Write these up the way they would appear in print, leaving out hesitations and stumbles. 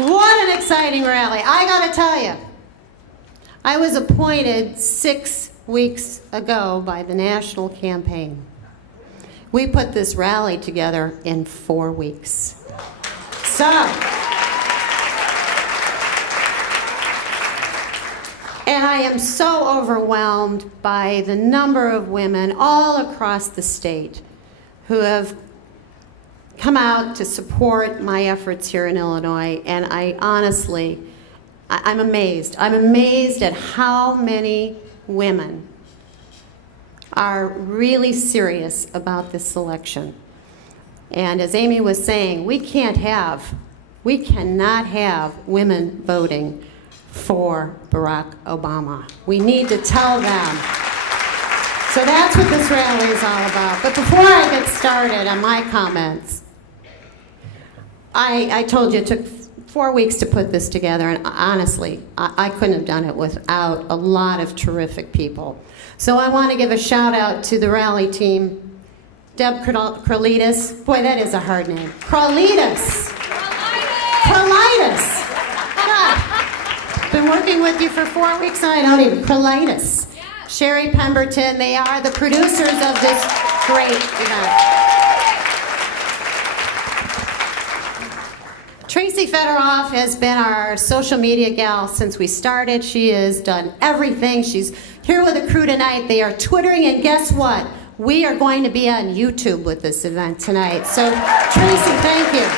What an exciting rally. I gotta tell you, I was appointed 6 weeks ago by the national campaign. We put this rally together in 4 weeks. So, and I am so overwhelmed by the number of women all across the state who have come out to support my efforts here in Illinois, and I honestly, I'm amazed. I'm amazed at how many women are really serious about this election. And as Amy was saying, we cannot have women voting for Barack Obama. We need to tell them. So that's what this rally is all about. But before I get started on my comments, I told you it took 4 weeks to put this together, and honestly, I couldn't have done it without a lot of terrific people. So I want to give a shout out to the rally team. Deb Kralitis, boy, that is a hard name. Kralitis. Been working with you for 4 weeks and I don't even. Kralitis. Sherry Pemberton, they are the producers of this great event. Tracy Federoff has been our social media gal since we started. She has done everything. She's here with the crew tonight. They are twittering, and guess what? We are going to be on YouTube with this event tonight. So, Tracy, thank you.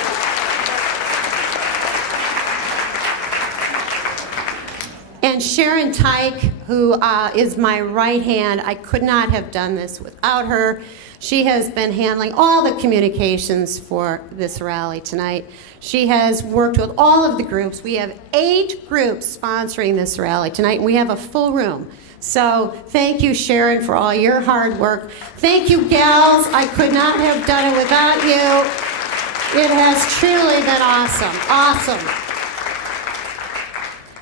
And Sharon Tyke, who is my right hand. I could not have done this without her. She has been handling all the communications for this rally tonight. She has worked with all of the groups. We have 8 groups sponsoring this rally tonight, and we have a full room. So thank you, Sharon, for all your hard work. Thank you, gals. I could not have done it without you. It has truly been awesome. Awesome.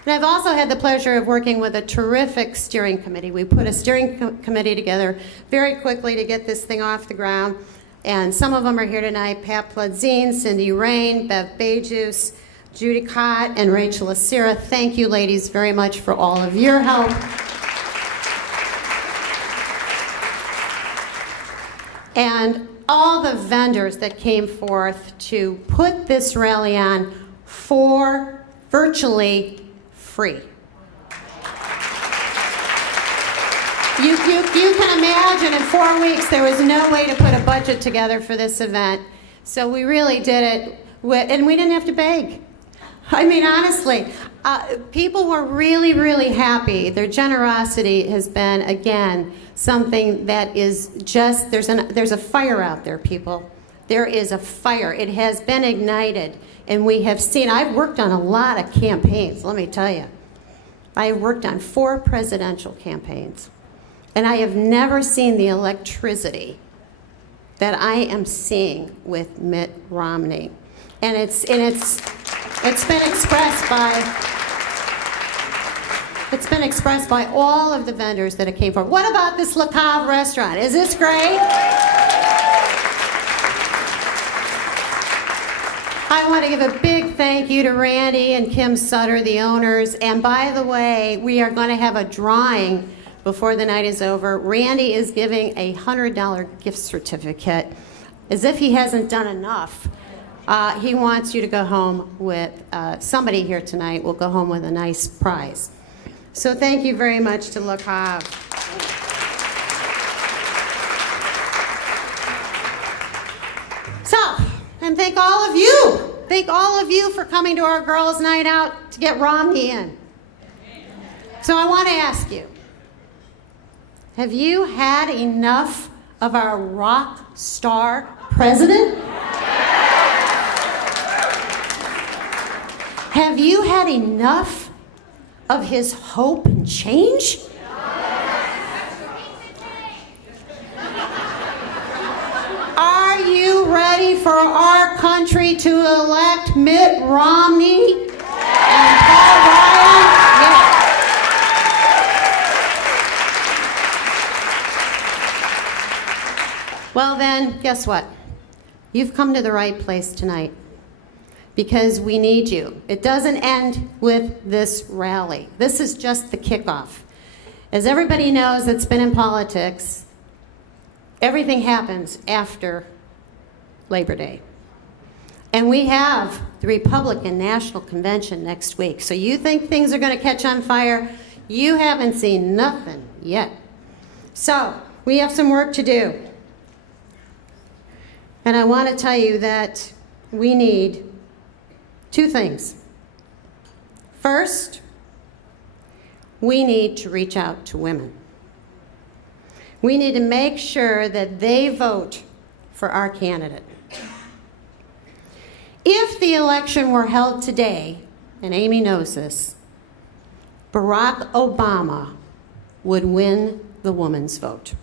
And I've also had the pleasure of working with a terrific steering committee. We put a steering committee together very quickly to get this thing off the ground. And some of them are here tonight: Pat Pladzine, Cindy Rain, Bev Bejus, Judy Cott, and Rachel Asira. Thank you, ladies, very much for all of your help. And all the vendors that came forth to put this rally on for virtually free. You can imagine in 4 weeks there was no way to put a budget together for this event. So we really did it, and we didn't have to beg. I mean, honestly, people were really, really happy. Their generosity has been, again, something that is just, there's a fire out there, people. There is a fire. It has been ignited, and we have seen, I've worked on a lot of campaigns, let me tell you. I worked on 4 presidential campaigns, and I have never seen the electricity that I am seeing with Mitt Romney. And it's been expressed by all of the vendors that it came from. What about this Le Cave restaurant? Is this great? I want to give a big thank you to Randy and Kim Sutter, the owners. And by the way, we are going to have a drawing before the night is over. Randy is giving a $100 gift certificate. As if he hasn't done enough. He wants you to go home with, somebody here tonight will go home with a nice prize. So thank you very much to Le Cave. So, and thank all of you. Thank all of you for coming to our girls' night out to get Romney in. So I want to ask you, have you had enough of our rock star president? Have you had enough of his hope and change? Are you ready for our country to elect Mitt Romney and Paul Ryan? Yeah. Well then, guess what? You've come to the right place tonight. because we need you. It doesn't end with this rally. This is just the kickoff. As everybody knows that's been in politics, everything happens after Labor Day. And we have the Republican National Convention next week. So you think things are going to catch on fire? You haven't seen nothing yet. So we have some work to do. And I want to tell you that we need two things. First, we need to reach out to women. We need to make sure that they vote for our candidate. If the election were held today, and Amy knows this, Barack Obama would win the woman's vote.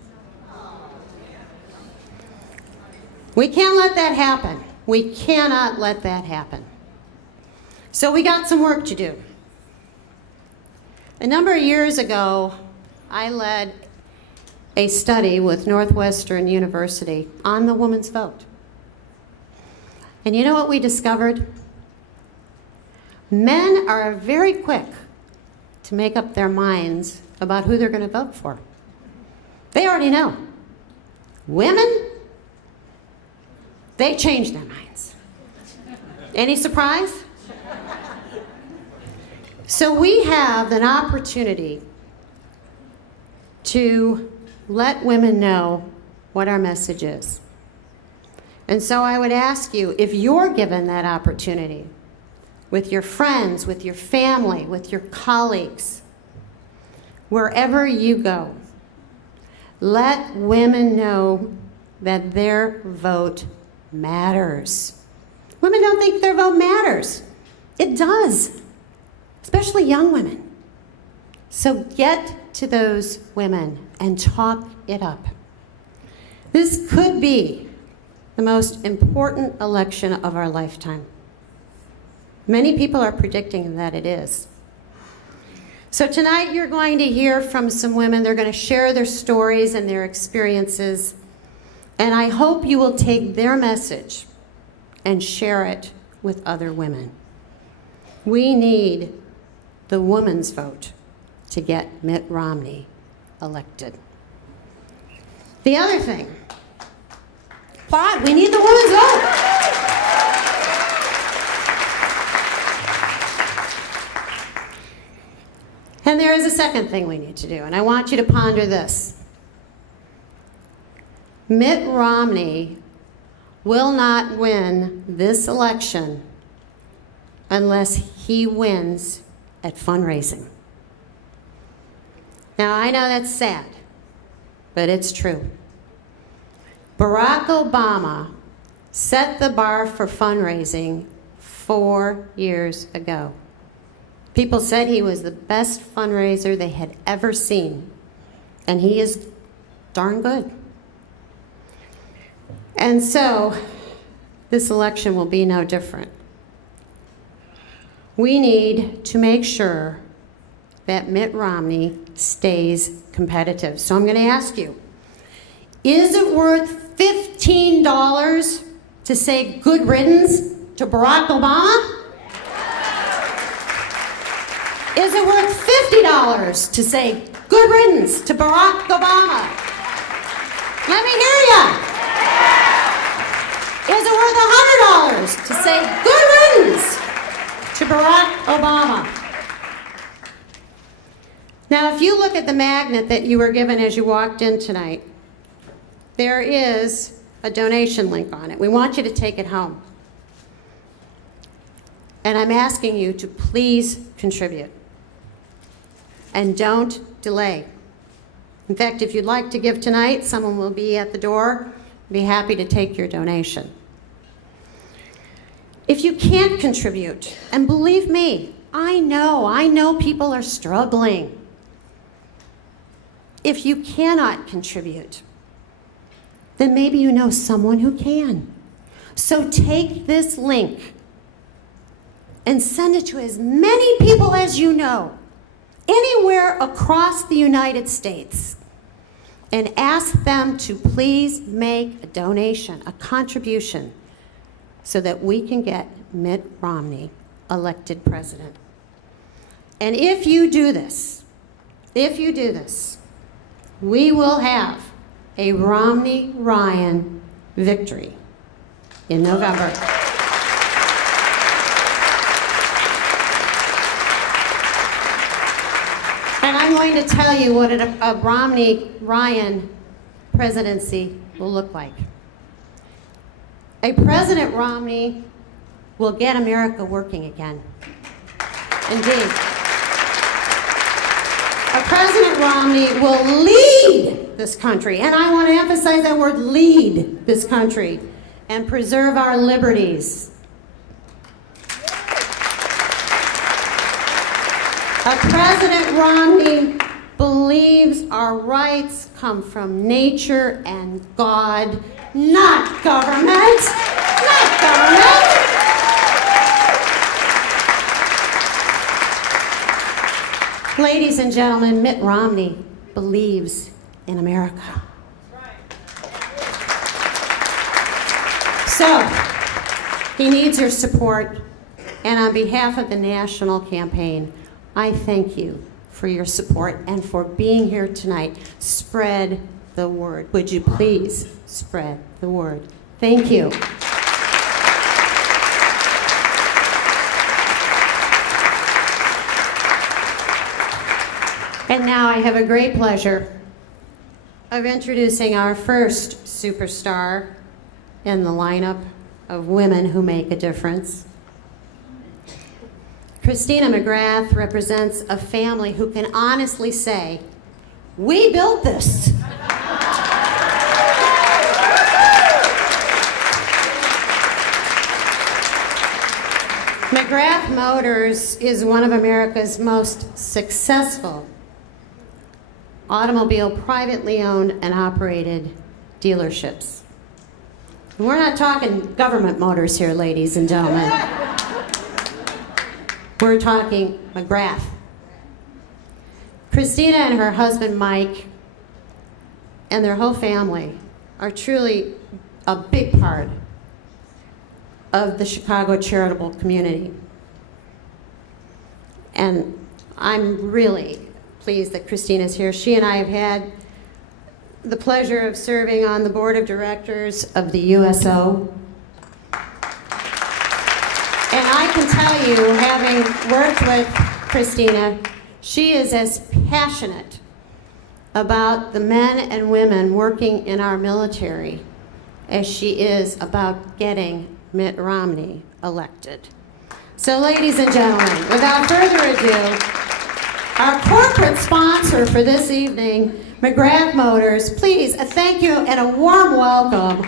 We can't let that happen. We cannot let that happen. So we got some work to do. A number of years ago, I led a study with Northwestern University on the woman's vote. And you know what we discovered? Men are very quick to make up their minds about who they're going to vote for. They already know. Women, they change their minds. Any surprise? So we have an opportunity to let women know what our message is. And so I would ask you, if you're given that opportunity with your friends, with your family, with your colleagues, wherever you go, let women know that their vote matters. Women don't think their vote matters. It does, especially young women. So get to those women and talk it up. This could be the most important election of our lifetime. Many people are predicting that it is. So tonight you're going to hear from some women. They're going to share their stories and their experiences. And I hope you will take their message and share it with other women. We need the woman's vote to get Mitt Romney elected. The other thing, but we need the woman's vote. And there is a second thing we need to do, and I want you to ponder this. Mitt Romney will not win this election unless he wins at fundraising. Now, I know that's sad, but it's true. Barack Obama set the bar for fundraising 4 years ago. People said he was the best fundraiser they had ever seen, and he is darn good. And so, this election will be no different. We need to make sure that Mitt Romney stays competitive. So I'm going to ask you, is it worth $15 to say good riddance to Barack Obama? Is it worth $50 to say good riddance to Barack Obama? Let me hear ya. Is it worth $100 to say good riddance to Barack Obama? Now, if you look at the magnet that you were given as you walked in tonight, there is a donation link on it. We want you to take it home. And I'm asking you to please contribute. And don't delay. In fact, if you'd like to give tonight, someone will be at the door. Be happy to take your donation. If you can't contribute, and believe me, I know people are struggling. If you cannot contribute, then maybe you know someone who can. So take this link and send it to as many people as you know, anywhere across the United States, and ask them to please make a donation, a contribution, so that we can get Mitt Romney elected president. And if you do this, we will have a Romney-Ryan victory in November. And I'm going to tell you what a Romney-Ryan presidency will look like. A President Romney will get America working again. Indeed. A President Romney will lead this country, and I want to emphasize that word, lead this country, and preserve our liberties. A President Romney believes our rights come from nature and God, not government. Not government. Ladies and gentlemen, Mitt Romney believes in America. So, he needs your support, and on behalf of the national campaign, I thank you for your support and for being here tonight. Spread the word. Would you please spread the word? Thank you. And now I have a great pleasure of introducing our first superstar in the lineup of women who make a difference. Christina McGrath represents a family who can honestly say, we built this. McGrath Motors is one of America's most successful automobile privately owned and operated dealerships. We're not talking government motors here, ladies and gentlemen. We're talking McGrath. Christina and her husband Mike and their whole family are truly a big part of the Chicago charitable community. And I'm really pleased that Christina's here. She and I have had the pleasure of serving on the board of directors of the USO. And I can tell you, having worked with Christina, she is as passionate about the men and women working in our military as she is about getting Mitt Romney elected. So, ladies and gentlemen, without further ado, our corporate sponsor for this evening, McGrath Motors, please, a thank you and a warm welcome